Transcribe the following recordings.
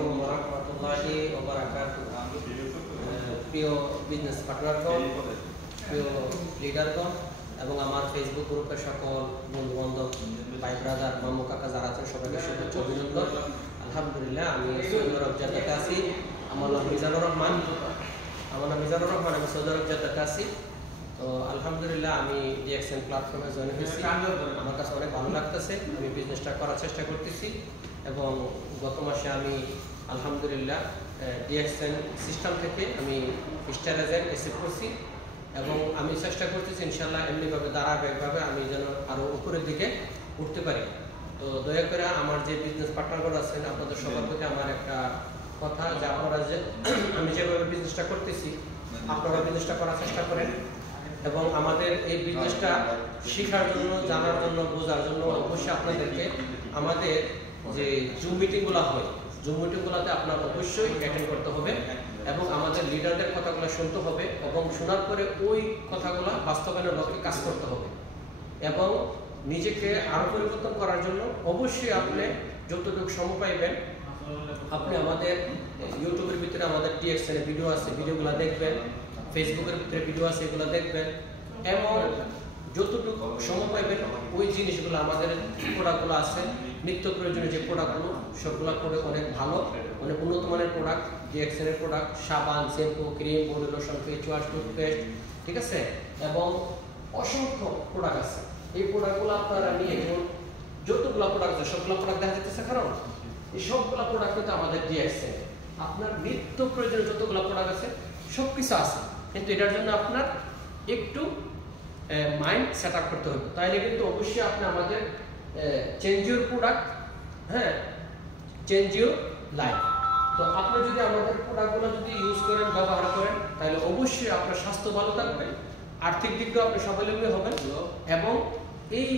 আলাইকুম ওয়া রাহমাতুল্লাহি ওয়া বারাকাতুহু। প্রিয় বিজনেস পার্টনারগণ, প্রিয় লিডারগণ এবং আমার ফেসবুক গ্রুপের সকল বন্ধু বান্ধব, ভাই ব্রাদার, মামু কাকা যারা আছেন সবাইকে শুভেচ্ছা অভিনন্দন। আলহামদুলিল্লাহ, আমি সৌদি আরব জেদ্দাতে আছি। আমার নাম মিজানুর রহমান। আমি সৌদি আরব জেদ্দাতে আছি। তো আলহামদুলিল্লাহ, আমি ডিএক্সএন প্ল্যাটফর্মে জয়েন হয়েছি। আমার কাছে অনেক ভালো লাগতেছে। আমি বিজনেসটা করার চেষ্টা করতেছি এবং গত মাসে আমি আলহামদুলিল্লাহ ডিএক্সএন সিস্টেম থেকে আমি স্টার এজেন্ট রিসিভ করছি এবং আমি চেষ্টা করতেছি ইনশাল্লাহ এমনিভাবে ধারাবাহিকভাবে আমি যেন আরও উপরের দিকে উঠতে পারি। তো দয়া করে আমার যে বিজনেস পার্টনারগুলো আছেন, আপনাদের সবার প্রতি আমার একটা কথা, যে আপনারা যে আমি যেভাবে বিজনেসটা করতেছি আপনারা বিজনেসটা করার চেষ্টা করেন এবং আমাদের এই বিজনেসটা শেখার জন্য, জানার জন্য, বোঝার জন্য অবশ্যই আপনাদেরকে আমাদের যে জুম মিটিংগুলো হয়, জুম মিটিংগুলোতে আপনার অবশ্যই অ্যাটেন্ড করতে হবে এবং আমাদের লিডারদের কথাগুলো শুনতে হবে এবং শোনার পরে ওই কথাগুলো বাস্তবায়নের লক্ষ্যে কাজ করতে হবে এবং নিজেকে আরও পরিবর্তন করার জন্য অবশ্যই আপনি যতটুকু সময় পাইবেন আপনি আমাদের ইউটিউবের ভিতরে আমাদের ডিএক্সএন এর ভিডিও আছে, ভিডিওগুলো দেখবেন, ফেসবুকের ভিতরে ভিডিও আছে, এগুলো দেখবেন এবং যতটুকু সময় পাইবেন ওই জিনিসগুলো আমাদের প্রোডাক্টগুলো আছে, নিত্য প্রয়োজনীয় যে প্রোডাক্টগুলো সবগুলো প্রোডাক্ট অনেক ভালো, অনেক উন্নত মানের প্রোডাক্ট, ডিএক্সএন এর প্রোডাক্ট, সাবান, shampoo, cream, body lotion, face wash, toothpaste, ঠিক আছে, এবং অসংখ্য প্রোডাক্ট আছে। এই প্রোডাক্টগুলো আপনারা নিয়ে যতগুলো প্রোডাক্ট আছে সবগুলো প্রোডাক্ট দেখা যাচ্ছে, কারণ এই সবগুলো প্রোডাক্ট কিন্তু আমাদের ডিএক্সএন আপনার নিত্য প্রয়োজনীয় যতগুলো প্রোডাক্ট আছে সব কিছু আছে, কিন্তু এটার জন্য আপনার একটু মাইন্ড সেট আপ করতে হবে। তাইলে কিন্তু অবশ্যই আপনি আমাদের চেঞ্জ ইউর প্রোডাক্ট, হ্যাঁ, চেঞ্জ ইউর লাইফ। তো আপনি যদি আমাদের প্রোডাক্টগুলো যদি ইউজ করেন, ব্যবহার করেন, তাহলে অবশ্যই আপনার স্বাস্থ্য ভালো থাকবে, আর্থিক দিক দিয়েও আপনি স্বাবলম্বী হবেন এবং এই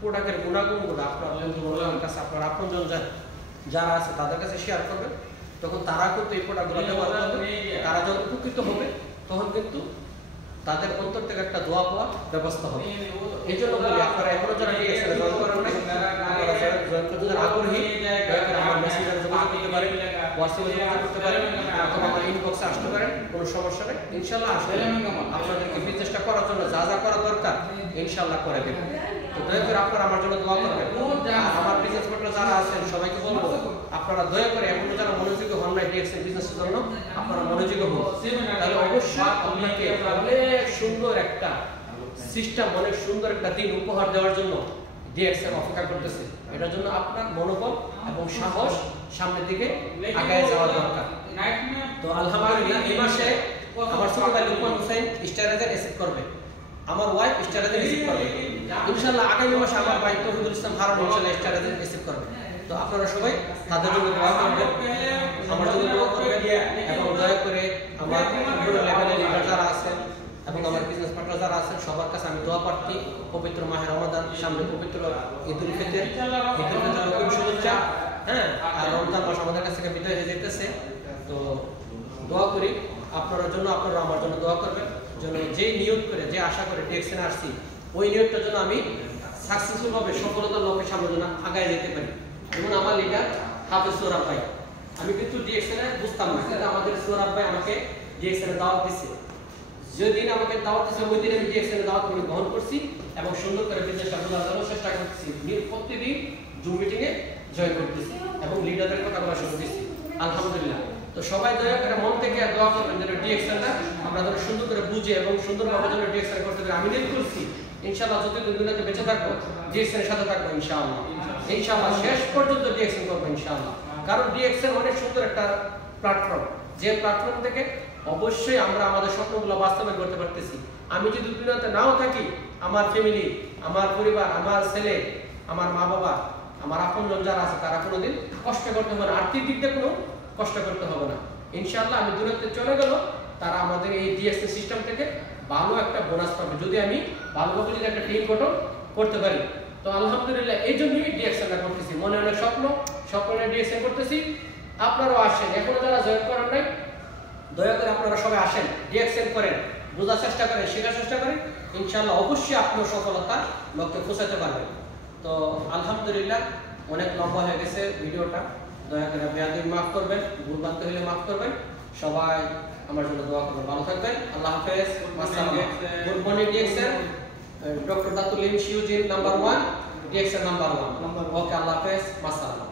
প্রোডাক্টের গুণাগুণগুলো আপনার বন্ধুবান্ধবের কাছে, আপনার আপনজন যারা আছে তাদের কাছে শেয়ার করবেন। তখন তারা কিন্তু এই প্রোডাক্টগুলো ব্যবহার করবে, তারা যখন উপকৃত হবে তখন কিন্তু তাদের অন্তর থেকে একটা দোয়া পাওয়ার ব্যবস্থা হবে। এই জন্য বলি, আপনারা এখনো যারা ডিএক্সএন এ জয়েন করেন নাই, আপনারা জয়েন করতে যারা আগ্রহী, দয়া করে আমার মেসেঞ্জারে যোগাযোগ করতে পারেন, হোয়াটসঅ্যাপে যোগাযোগ করতে পারেন অথবা আমার ইনবক্সে আসতে পারেন, কোনো সমস্যা নেই। ইনশাআল্লাহ আসলে আপনাদেরকে বিজনেসটা করার জন্য যা যা করা দরকার ইনশাআল্লাহ করে দেব। তো দয়া করে আপনারা আমার জন্য দোয়া করবেন। আমার বিজনেস পার্টনার যারা আছেন সবাইকে বলবো, আপনারা দয়া করে এখনো যারা মনোযোগী হন নাই ডিএক্সএন বিজনেসের জন্য, আপনারা মনোযোগী হন। তাহলে অবশ্যই আপনাকে অনেক সুন্দর একটা সিস্টেম, অনেক সুন্দর একটা দিন উপহার দেওয়ার জন্য ডিএক্সএন অপেক্ষা করতেছে। এটার জন্য আপনার মনোবল এবং সাহস সামনের দিকে আগায় যাওয়া দরকার। তো আলহামদুলিল্লাহ, এই মাসে আমার ছোট ভাই Luqman Hossain star agent receive করবে, আমার ওয়াইফ স্টার এজেন্ট রিসিভ করবে। ইনশাআল্লাহ আগামী মাসে আমার ভাই তৌহিদুল ইসলাম হারুন ইনশাআল্লাহ স্টার এজেন্ট রিসিভ করবে। তো আপনারা সবাই তাদের জন্য দোয়া করবেন, আমার জন্য দোয়া করবেন এবং দয়া করে আমার পুরো লেভেলের লিডার যারা আছেন এবং আমার বিজনেস পার্টনার যারা আছেন সবার কাছে আমি দোয়া প্রার্থী। পবিত্র মাহে রমাদান সামনে, পবিত্র ঈদুল ফিতর, অগ্রিম শুভেচ্ছা, হ্যাঁ, আর রমজান মাস আমাদের কাছ থেকে বিদায় হয়ে যেতেছে। তো দোয়া করি আপনার জন্য, আপনারা আমার জন্য দোয়া করবেন যেন যে নিয়োগ করে, যে আশা করে ডিএক্সএন আসছি, ওই নিয়োগটার জন্য আমি সাকসেসফুল ভাবে সফলতার লক্ষ্যে সামনে জন্য আগায় যেতে পারি। যেমন আমার লিডার হাফেজ সোহরাব ভাই, আমি কিন্তু ডিএক্সএন এ বুঝতাম না, কিন্তু আমাদের সোহরাব ভাই আমাকে ডিএক্সএন এ দাওয়াত দিচ্ছে। যেদিন আমাকে দাওয়াত দিচ্ছে ওই দিন আমি ডিএক্সএন এর দাওয়াত গ্রহণ করছি এবং সুন্দর করে বিজনেসটা বোঝার জন্য চেষ্টা করতেছি। প্রতিদিন জুম মিটিং এ জয়েন করতেছি এবং লিডারদের কথাগুলো শুনতেছি, আলহামদুলিল্লাহ। তো সবাই দয়া করে মন থেকে দোয়া করবেন যেন ডিএক্সএনটা আমরা যেন সুন্দর করে বুঝে এবং সুন্দরভাবে যেন ডিএক্সএন করতে পারি। আমি নিয়োগ করছি ইনশাআল্লাহ যতদিন দুনিয়াতে বেঁচে থাকবো ডিএক্সএন এর সাথে থাকবো ইনশাআল্লাহ। ইনশাআল্লাহ শেষ পর্যন্ত ডিএক্সএন করবো ইনশাআল্লাহ, কারণ ডিএক্সএন অনেক সুন্দর একটা প্ল্যাটফর্ম, যে প্ল্যাটফর্ম থেকে অবশ্যই আমরা আমাদের স্বপ্নগুলো বাস্তবায়ন করতে পারতেছি। আমি যদি দুনিয়াতে নাও থাকি, আমার ফ্যামিলি, আমার পরিবার, আমার ছেলে, আমার মা বাবা, আমার আপনজন যারা আছে তারা কোনোদিন কষ্ট করতে হবে না, আর্থিক দিক দিয়ে কোনো কষ্ট করতে হবে না। ইনশাআল্লাহ আমি দুনিয়াতে চলে গেল, তারা আমাদের এই ডিএক্সএন সিস্টেম থেকে ভালো একটা বোনাস পাবে যদি আমি ভালোভাবে যদি একটা টিম গঠন করতে পারি। তো আলহামদুলিল্লাহ এই জন্যই ডিএক্সএনটা করতেছি, মনে অনেক স্বপ্ন নিয়ে ডিএক্সএন করতেছি। আপনারাও আসেন, এখনো যারা জয়েন করেন নাই দয়া করে আপনারা সবাই আসেন, ডিএক্সএন করেন, বোঝার চেষ্টা করেন, শেখার চেষ্টা করেন, ইনশাআল্লাহ অবশ্যই আপনিও সফলতার লক্ষ্যে পৌঁছাতে পারবেন। তো আলহামদুলিল্লাহ, অনেক লম্বা হয়ে গেছে ভিডিওটা, দয়া করে বেয়াদবি মাফ করবেন, ভুল বানতে হলে মাফ করবেন। সবাই আমার জন্য দোয়া করবেন, ভালো থাকবেন। আল্লাহ হাফেজ। গুড মর্নিং ডিএক্সএন, ডক্টর দাতুল ইম শিউজিন নাম্বার 1, ডিএক্সএন নাম্বার 1। ওকে, আল্লাহ হাফেজ, মাসালাম।